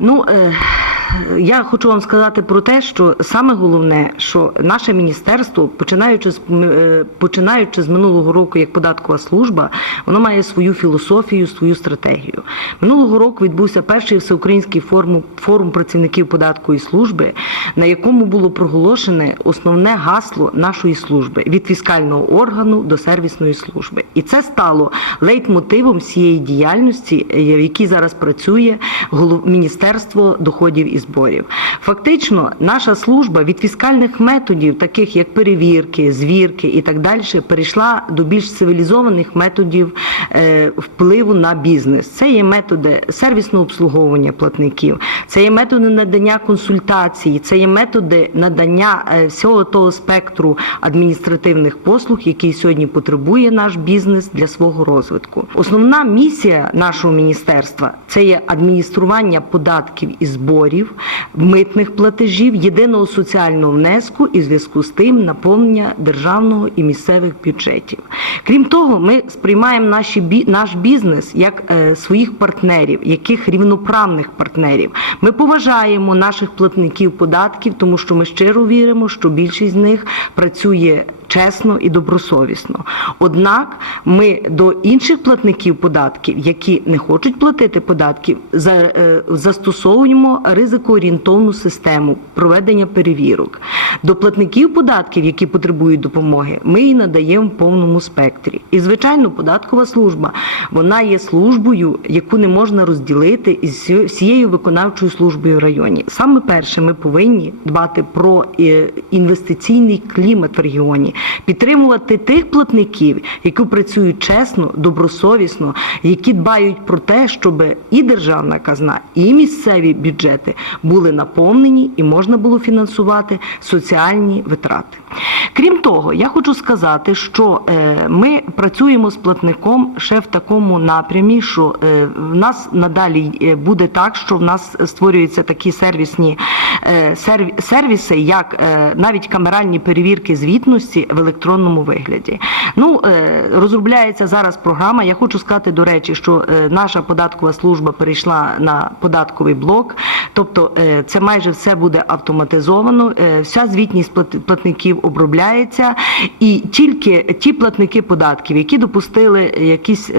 Ну е, я хочу вам сказати про те, що саме головне, що наше міністерство, починаючи з е, починаючи з минулого року, як податкова служба, воно має свою філософію, свою стратегію. Минулого року відбувся перший всеукраїнський форум, форум працівників податкової служби, на якому було проголошене основне гасло нашої служби від фіскального органу до сервісної служби. І це стало лейтмотивом всієї діяльності, е, в якій зараз працює Міністерство доходів і зборів. Фактично, наша служба від фіскальних методів, таких як перевірки, звірки і так далі, перейшла до більш цивілізованих методів е, впливу на бізнес. Це є методи сервісного обслуговування платників, це є методи надання консультацій, це є методи надання е, всього того спектру адміністративних послуг, який сьогодні потребує наш бізнес для свого розвитку. Основна місія нашого міністерства це є адміністрування податків і зборів, митних платежів, єдиного соціального внеску і зв'язку з тим наповнення державного і місцевих бюджетів. Крім того, ми сприймаємо наші наш бізнес як е, своїх партнерів, яких рівноправних партнерів. Ми поважаємо наших платників податків, тому що ми щиро віримо, що більшість з них працює чесно і добросовісно. Однак ми до інших платників податків, які не хочуть платити податків, за, е, застосовуємо ризикоорієнтовну систему проведення перевірок. До платників податків, які потребують допомоги, ми її надаємо в повному спектрі. І звичайно, податкова служба вона є службою, яку не можна розділити із всією виконавчою службою в районі. Саме перше, ми повинні дбати про е, інвестиційний клімат в регіоні, підтримувати тих платників, які працюють чесно, добросовісно, які дбають про те, щоб і державна казна, і місцеві бюджети були наповнені і можна було фінансувати соціальні витрати. Крім того, я хочу сказати, що е, ми працюємо з платником ще в такому напрямі, що е, в нас надалі е, буде так, що в нас створюються такі сервісні сервіси, як навіть камеральні перевірки звітності в електронному вигляді. Ну е, розробляється зараз програма. Я хочу сказати до речі, що е, наша податкова служба перейшла на податковий блок, тобто е, це майже все буде автоматизовано. Вся звітність плат- платників обробляється, і тільки ті платники податків, які допустили якісь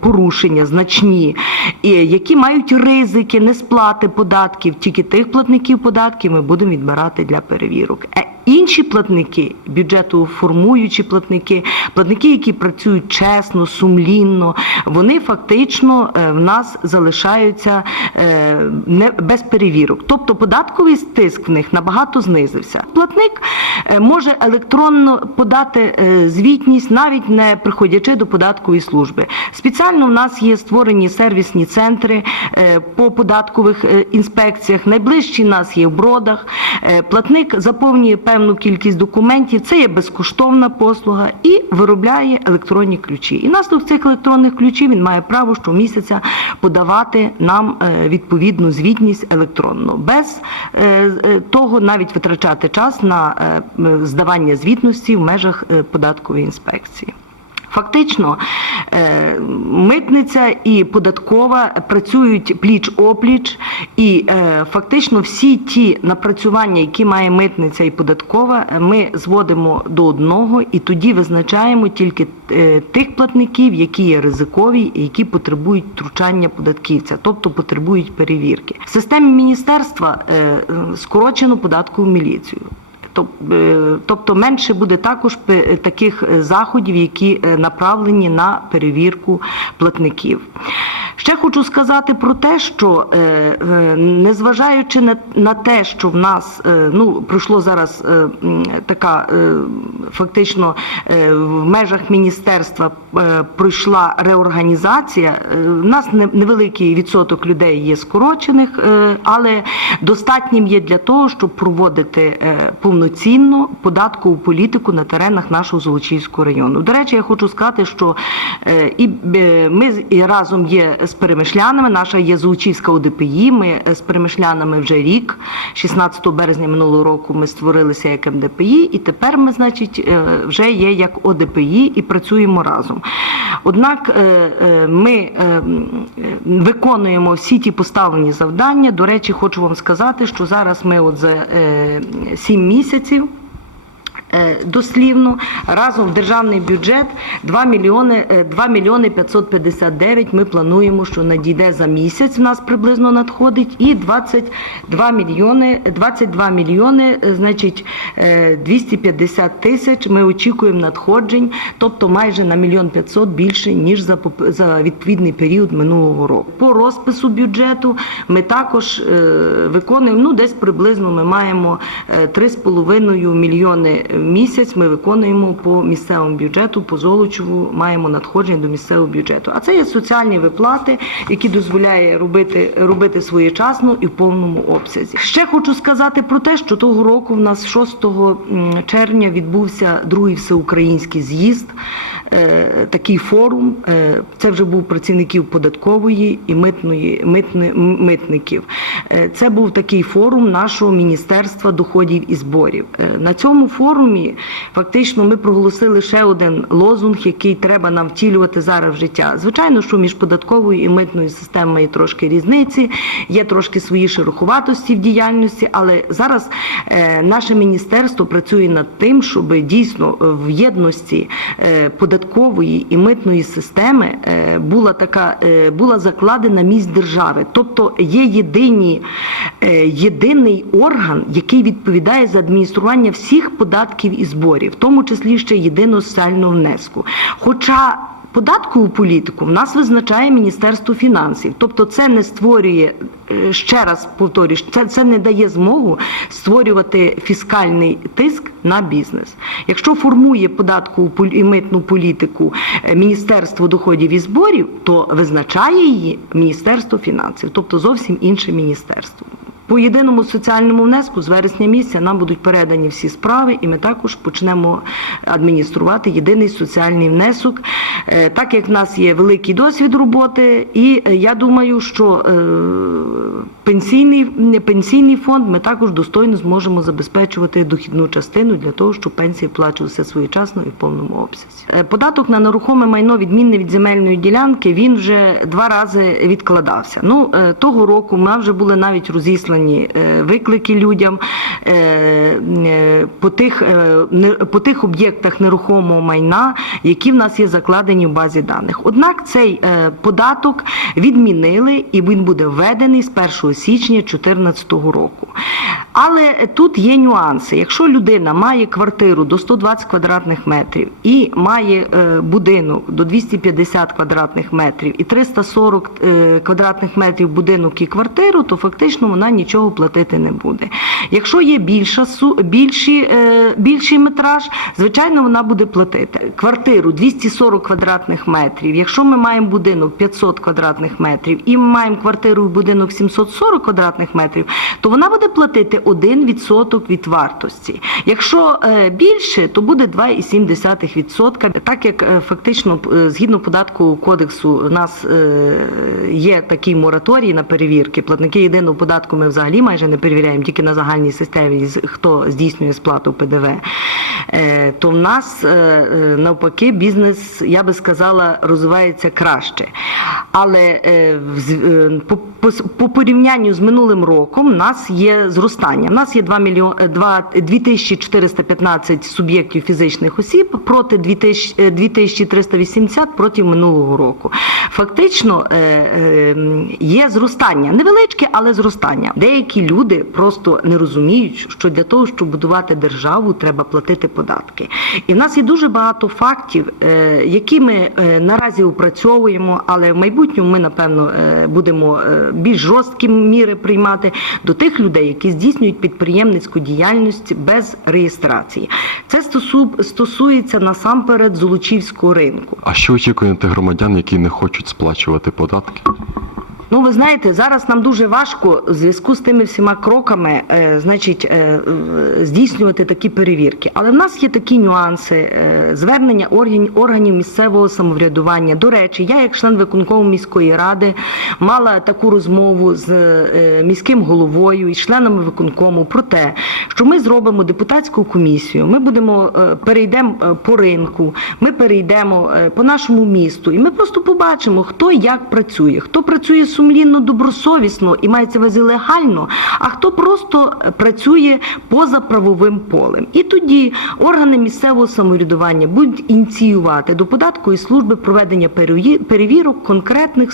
порушення значні, які мають ризики несплати податків, тільки тих платників податків ми будемо відбирати для перевірок. Інші платники, бюджетоформуючі платники, платники, які працюють чесно, сумлінно, вони фактично е, в нас залишаються е, без перевірок. Тобто податковий стиск в них набагато знизився. Платник е, може електронно подати звітність, навіть не приходячи до податкової служби. Спеціально в нас є створені сервісні центри по податкових інспекціях. Найближчі нас є в бродах. Платник заповнює певну кількість документів. Це є безкоштовна послуга і виробляє електронні ключі. І наслідок цих електронних ключів він має право щомісяця подавати нам е, відповідну звітність електронно. Без е, е, того навіть витрачати час на здавання звітності в межах податкової інспекції. Фактично, е, митниця і податкова працюють пліч опліч, і е, фактично всі ті напрацювання, які має митниця і податкова, е, ми зводимо до одного і тоді визначаємо тільки тих платників, які є ризикові і які потребують втручання податківця, тобто потребують перевірки. В системі міністерства скорочено податкову міліцію. Е, Тобто менше буде також таких е, заходів, які е, направлені на перевірку платників. Ще хочу сказати про те, що е, е, незважаючи на, те, що в нас е, ну пройшло зараз е, така е, фактично е, в межах міністерства е, пройшла реорганізація. е, В нас невеликий відсоток людей є скорочених, е, але достатнім є для того, щоб проводити е, повноцінну податкову політику на теренах нашого Золочівського району. До речі, я хочу сказати, що е, і е, ми разом є з перемишлянами. Наша є Золочівська ОДПІ. Ми е, з перемишлянами вже рік, 16 березня минулого року, ми створилися як МДПІ, і тепер ми, значить, вже є як ОДПІ і працюємо разом. Однак ми виконуємо всі ті поставлені завдання. До речі, хочу вам сказати, що зараз ми от за 7 місяців. Е, Дослівно разом в державний бюджет 2 мільйони е, 2 мільйони 559 Ми плануємо, що надійде за місяць. В нас приблизно надходить, і 22 мільйони 22 мільйони, е, значить е, 250 тисяч. Ми очікуємо надходжень, тобто майже на мільйон 500 більше ніж за за відповідний період минулого року. По розпису бюджету ми також е, виконуємо ну десь приблизно. Ми маємо е, 3,5 мільйони місяць. Ми виконуємо по місцевому бюджету. По Золочеву маємо надходження до місцевого бюджету. А це є соціальні виплати, які дозволяє робити, робити своєчасно і в повному обсязі. Ще хочу сказати про те, що того року в нас 6 червня відбувся другий всеукраїнський з'їзд. е, Такий форум, Е, це вже був працівників податкової і митної митни, митників. Е, Це був такий форум нашого міністерства доходів і зборів. На цьому форумі фактично ми проголосили ще один лозунг, який треба нам втілювати зараз в життя. Звичайно, що між податковою і митною системою є трошки різниці, є трошки свої шероховатості в діяльності, але зараз е, наше міністерство працює над тим, щоб дійсно е, в єдності е, податкової і митної системи е, була така е, була закладена місць держави, тобто є єдині, е, єдиний орган, який відповідає за адміністрування всіх податків і зборів, в тому числі ще єдиного соціального внеску. Хоча Податкову політику в нас визначає Міністерство фінансів, тобто це не створює е, ще раз повторюю, це, це не дає змогу створювати фіскальний тиск на бізнес. Якщо формує податкову і митну політику е, Міністерство доходів і зборів, то визначає її Міністерство фінансів, тобто зовсім інше міністерство. По єдиному соціальному внеску з вересня місяця нам будуть передані всі справи, і ми також почнемо адмініструвати єдиний соціальний внесок, Е, так як в нас є великий досвід роботи, і е, я думаю, що е, пенсійний, пенсійний фонд ми також достойно зможемо забезпечувати дохідну частину для того, щоб пенсії вплачувалися своєчасно і в повному обсязі. Податок на нерухоме майно відмінне від земельної ділянки. Він вже два рази відкладався. Ну того року ми вже були навіть розіслані е, виклики людям е, е, по тих по тих об'єктах нерухомого майна, які в нас є закладені в базі даних. Однак цей податок відмінили і він буде введений з 1 січня 2014 року. Але тут є нюанси. Якщо людина має квартиру до 120 квадратних метрів і має будинок до 250 квадратних метрів і 340 е, квадратних метрів будинок і квартиру, то фактично вона нічого платити не буде. Якщо є більша більші, е, більший метраж, звичайно, вона буде платити. Квартиру 240 квадратних метрів. Якщо ми маємо будинок 500 квадратних метрів і ми маємо квартиру і будинок 740 квадратних метрів, то вона буде платити 1% від вартості. Якщо е, більше, то буде 2,7%. Так як е, фактично згідно податкового кодексу у нас є такий мораторій на перевірки. Платники єдиного податку ми взагалі майже не перевіряємо, тільки на загальній системі, хто здійснює сплату ПДВ. Е, То в нас е, е, навпаки бізнес, я би сказала, розвивається краще. Але по, по, по порівнянню з минулим роком в нас є зростання. У нас є 2 мільйон, 2, 2415 суб'єктів фізичних осіб проти 2000, е, 2380 проти минулого року. Фактично є зростання, невеличке, але зростання. Деякі люди просто не розуміють, що для того, щоб будувати державу, треба платити податки. І в нас є дуже багато фактів, е, які ми е, наразі опрацьовуємо, але в майбутньому ми напевно е, будемо більш жорсткі міри приймати до тих людей, які здійснюють підприємницьку діяльність без реєстрації. Це стосу- стосується насамперед золочівського ринку. А що очікуєте громадян, які не хочуть сплачувати податки? Ну, ви знаєте, зараз нам дуже важко в зв'язку з тими всіма кроками, е, значить, е, здійснювати такі перевірки. Але в нас є такі нюанси: е, звернення органів, органів місцевого самоврядування. До речі, я, як член виконкому міської ради, мала таку розмову з е, міським головою і членами виконкому про те, що ми зробимо депутатську комісію. Ми будемо е, перейдемо е, по ринку, ми перейдемо е, по нашому місту, і ми просто побачимо, хто як працює, хто працює сумлінно, добросовісно і мається в увазі легально, а хто просто е, працює поза правовим полем. І тоді органи місцевого самоврядування будуть ініціювати до податкової служби проведення переві- перевірок конкретних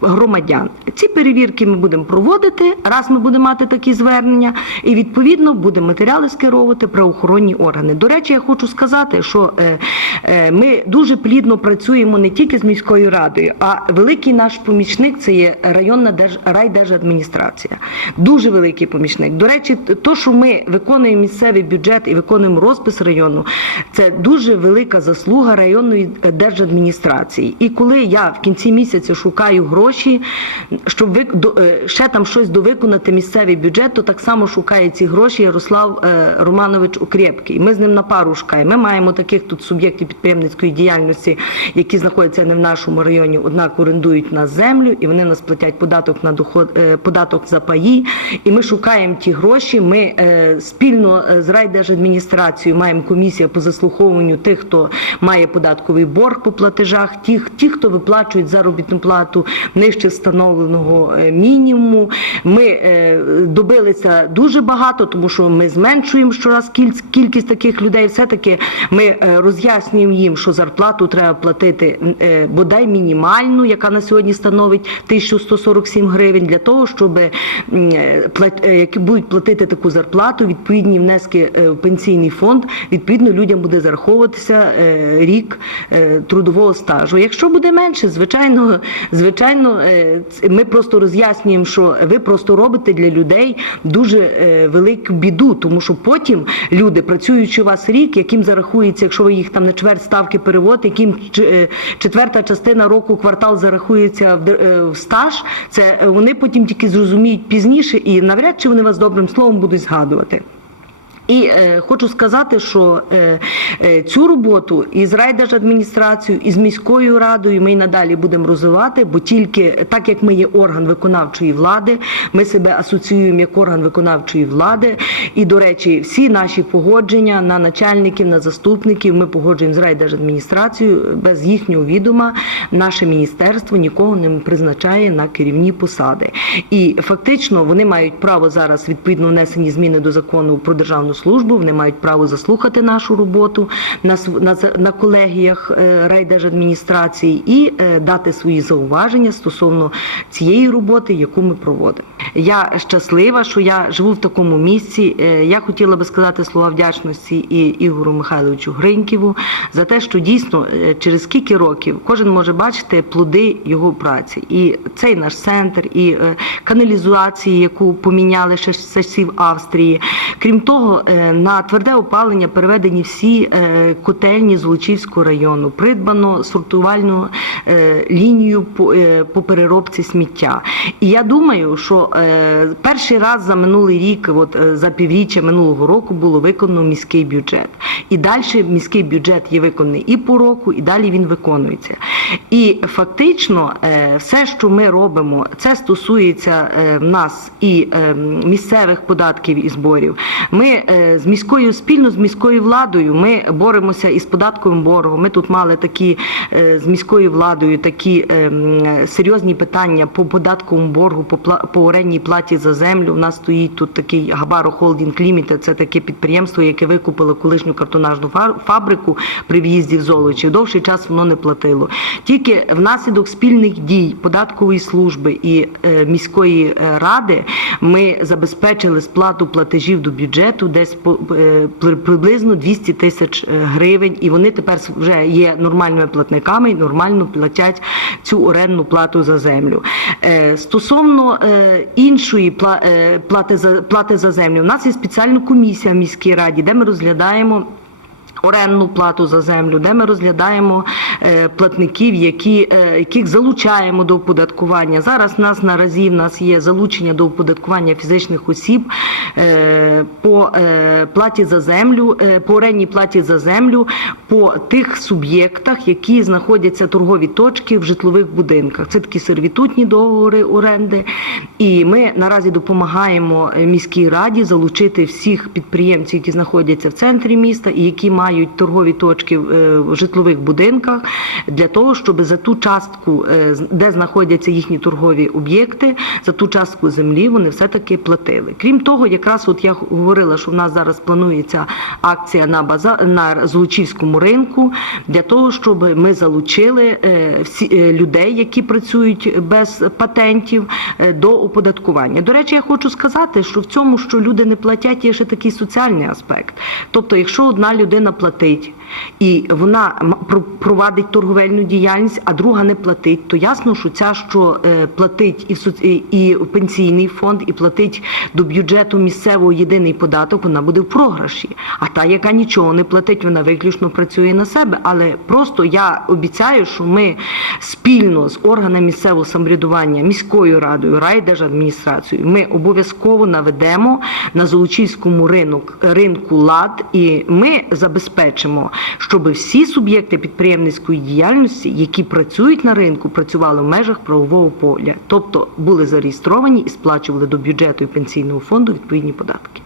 громадян. Ці перевірки ми будемо проводити, раз ми будемо мати такі звернення, і відповідно будемо матеріали скеровувати правоохоронні органи. До речі, я хочу сказати, що е, е, ми дуже плідно працюємо не тільки з міською радою, а великий наш помічник це є районна держ... райдержадміністрація. Дуже великий помічник. До речі, то, що ми виконуємо місцевий бюджет і виконуємо розпис району, це дуже велика заслуга районної держадміністрації. І коли я в кінці місяця шукаю гроші, щоб ви е, ще там щось довиконати місцевий бюджет, то так само шукає ці гроші Ярослав е, Романович Укрєпкий. Ми з ним на пару шукаємо. Ми маємо таких тут суб'єктів підприємницької діяльності, які знаходяться не в нашому районі, однак орендують на землю, і вони нас платять податок на доход, е, податок за паї. І ми шукаємо ті гроші. Ми е, спільно е, з райдержадміністрацією маємо комісія по заслуховуванню тих, хто має податковий борг по платежах, ті, ті хто виплачують заробітну плату нижче встановленого мінімуму. Ми добилися дуже багато, тому що ми зменшуємо щораз кіль- кількість таких людей. Все таки ми роз'яснюємо їм, що зарплату треба платити бодай мінімальну, яка на сьогодні становить 1147 гривень, для того, щоб е, які будуть платити таку зарплату, відповідні внески е, в пенсійний фонд, відповідно людям буде зараховуватися е, рік трудового стажу. Якщо буде менше, звичайно, звичайно, ми просто роз'яснюємо, що ви просто робите для людей дуже велику біду, тому що потім люди, працюючи у вас рік, яким зарахується, якщо ви їх там на чверть ставки переводите, яким четверта частина року квартал зарахується в, д- стаж, це е, вони потім тільки зрозуміють пізніше, і навряд чи вони вас добрим словом будуть згадувати. І е, хочу сказати, що е, е, цю роботу із райдержадміністрацією, і з міською радою ми й надалі будемо розвивати, бо тільки так як ми є орган виконавчої влади, ми себе асоціюємо як орган виконавчої влади. І, до речі, всі наші погодження на начальників, на заступників ми погоджуємо з райдержадміністрацією. Без їхнього відома наше міністерство нікого не призначає на керівні посади. І фактично вони мають право зараз відповідно внесені зміни до закону про державну службу. Вони мають право заслухати нашу роботу на на, на колегіях е, райдержадміністрації і е, дати свої зауваження стосовно цієї роботи, яку ми проводимо. Я щаслива, що я живу в такому місці. Е, Я хотіла би сказати слова вдячності і Ігору Михайловичу Гриньківу за те, що дійсно через скільки років кожен може бачити плоди його праці. І цей наш центр, і каналізації, яку поміняли ще з часів Австрії. Крім того, на тверде опалення переведені всі е, котельні Золочівського району, придбано сортувальну е, лінію по, е, переробці сміття. І я думаю, що е, перший раз за минулий рік, от е, за півріччя минулого року, було виконано міський бюджет. І далі міський бюджет є виконаний і по року, і далі він виконується. І фактично, е, все, що ми робимо, це стосується е, нас і е, місцевих податків і зборів. Ми е, з міською спільно з міською владою ми боремося із податковим боргом. Ми тут мали такі е, з міською владою такі е, серйозні питання по податковому боргу, по по платі за землю. У нас стоїть тут такий Габаро Холдінг Лімітед. Це таке підприємство, яке викупило колишню картонажну фабрику при в'їзді в Золочі. Довший час воно не платило. Тільки внаслідок спільних дій податкової служби і е, міської е, ради ми забезпечили сплату платежів до бюджету десь е, при- приблизно 200 тисяч е, гривень, і вони тепер вже є нормальними платниками і нормально платять цю орендну плату за землю. Е, Стосовно іншої пла- плати за плати за землю, у нас є спеціальна комісія в міській раді, де ми розглядаємо. Орендну плату за землю, де ми розглядаємо е, платників, які, е, яких залучаємо до оподаткування. Зараз нас наразі в нас є залучення до оподаткування фізичних осіб е, по платі за землю, по орендній платі за землю по тих суб'єктах, які знаходяться торгові точки в житлових будинках. Це такі сервітутні договори оренди. І ми наразі допомагаємо міській раді залучити всіх підприємців, які знаходяться в центрі міста і які мають торгові точки е, в житлових будинках, для того, щоб за ту частку, е, де знаходяться їхні торгові об'єкти, за ту частку землі вони все-таки платили. Крім того, якраз от я говорила, що в нас зараз планується акція на база на Золочівському ринку для того, щоб ми залучили е, всі людей, які працюють без патентів, до оподаткування. До речі, я хочу сказати, що в цьому, що люди не платять, є ще такий соціальний аспект. Тобто, якщо одна людина платить платить і вона провадить торговельну діяльність, а друга не платить, то ясно, що ця, що е, платить і в і- пенсійний фонд, і платить до бюджету місцевого єдиний податок, вона буде в програші. А та, яка нічого не платить, вона виключно працює на себе. Але просто я обіцяю, що ми спільно з органами місцевого самоврядування, міською радою, райдержадміністрацією, ми обов'язково наведемо на Золочівському ринок, ринку лад, і ми забезпечимо, щоб всі суб'єкти підприємницької діяльності, які працюють на ринку, працювали в межах правового поля, тобто були зареєстровані і сплачували до бюджету і пенсійного фонду відповідні податки.